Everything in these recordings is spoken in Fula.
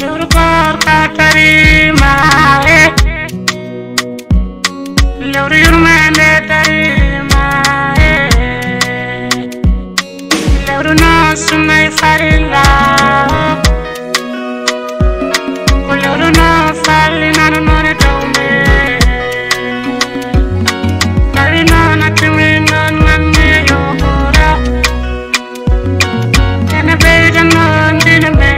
lewru koorka tarima lewru yurmande tarima lewru no sunay farilla ko lewru no falli nanu nore tawme kari non atimi non manne yogora ene beyda non dina me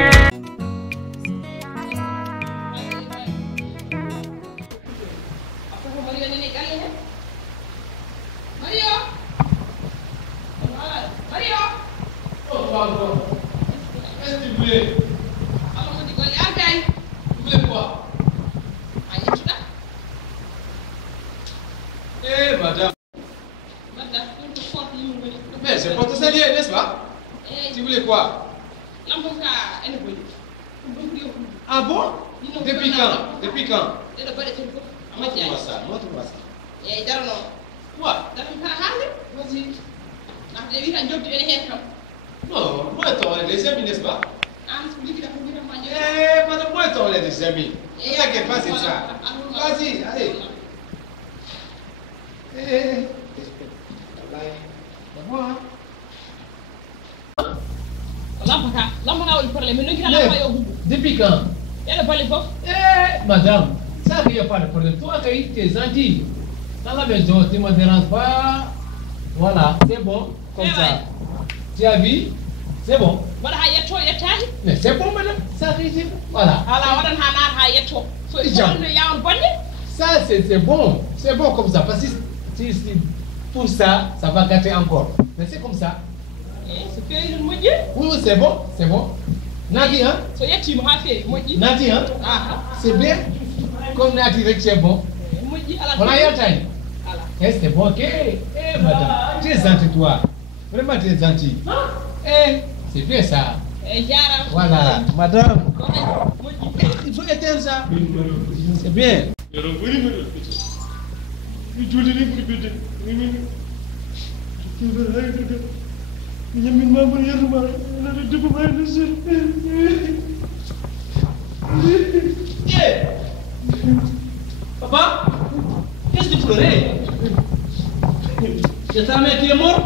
Qu'est-ce que tu voulais? Alors, on dit qu'on est à Gaï. Tu voulais quoi? Eh, madame. Mais c'est pour te saluer, n'est-ce pas? Tu voulais quoi? Ah bon? Depuis quand? Depuis quand? Montre-moi ça, montre-moi ça. Quoi? Non, moi on est des amis, n'est-ce pas? Eh, madame, moi on est des amis. Ne t'inquiète pas, c'est ça. Vas-y, allez. Eh, depuis quand? Eh, madame, ça il n'y a pas de problème. Toi, tu es gentil. Dans la maison, tu ne me déranges pas. Voilà, c'est bon, comme ça. Tu as vu? C'est bon. Mais c'est bon, madame. Ça réussit. Voilà. Ça, c'est bon. C'est bon comme ça. Parce que si pour ça, ça va gâter encore. Mais c'est comme ça. Oui, c'est bon. C'est bon. Nadi, hein? Nadi, hein? C'est bien. Comme Nadi, c'est bon. On a eu time. Eh, c'est bon, ok. Eh, madame. Tu es gentil, toi. Vraiment, tu es gentil. Eh, c'est bien ça. Voilà, madame. Il faut éteindre ça. C'est bien. Papa, qu'est-ce que tu pleurais? C'est ta mère qui est morte?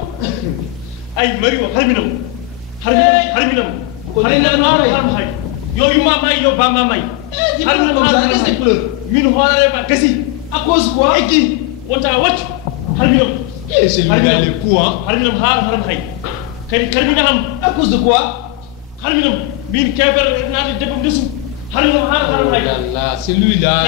Aïe, Mario, Harminam. Yo, mamma, yo, mamma. Qu'est-ce que tu pleures? À cause de quoi? Et qui? On t'a watch? Harminam. Eh, c'est lui qui a le coup, hein? Harminam, À cause de quoi? Harminam, min kever, n'a de dessous. Harminam, là, c'est lui là.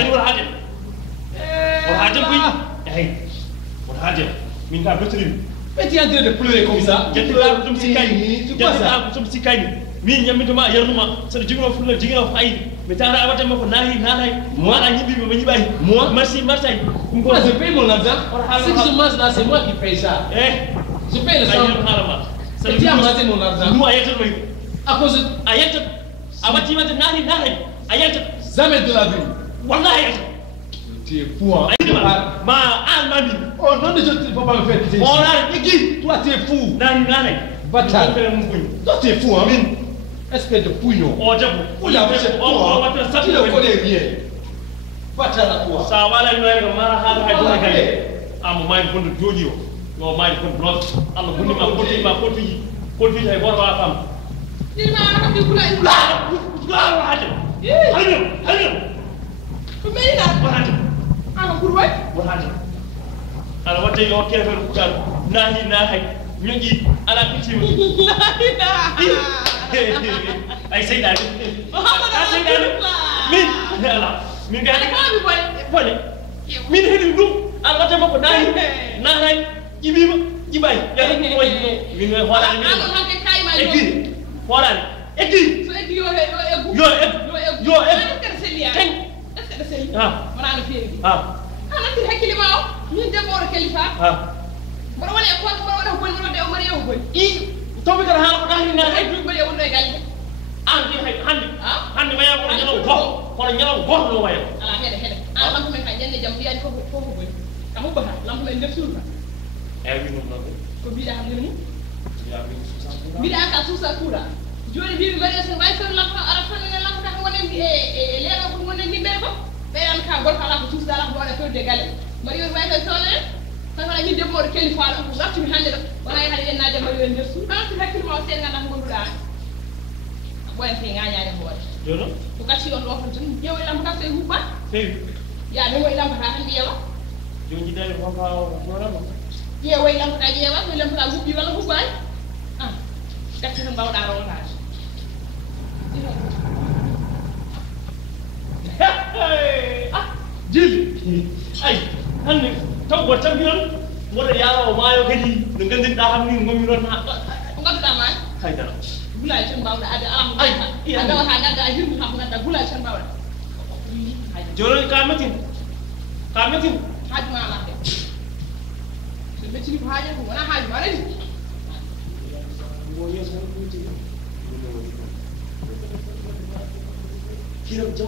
Mais tu es en train de pleurer comme ça. Tu moi, merci. Moi, je paye mon argent. Ce que je mange là, c'est moi qui paye ça. Je paye le sang. Et tu as mangé mon argent. À cause de... Jamais de la vie. Tu es fou, hein? Oh non, je ne peux pas me faire pitié. Toi, tu es fou. Bâtard. Toi, tu es fou, hein? Espèce de pouillon. Tu ne connais rien. Bâtard à toi. Alors, what do you care for? Nahi, Yugi, Alakiti. I say that. Me, joni bibi bari sen way son lafa ara famina lafa ta wonen e leero ko wonen ni be ko be an ka gol kala ko tusda la ko wala to de gale mari yo way son sone fa ni debbo de keli faala ko wakti mi hande do wala hade en naade mari yo nder su an ti hakkil ma sen ngana gonduda boy fe ngañaade boy jono ko gatti on do tan yew lam ka sey hubba sey ya be moy lam ka tan yewa joni dare ko fa wala ma yewa lam ka yewa ko lam ka hubbi wala hubbay ah gatti tan bawda ro ta jil ay hande taw ko champion wala yawo mayo kadi no gandin da hamni ngomi ron ha ngada ma haydara gulal tan bawda ada alam ada wa ngada hirmu ha ngada gulal tan bawda jolo kamatin haji ma la se betini ko haji ko wana haji ma redi kiram jo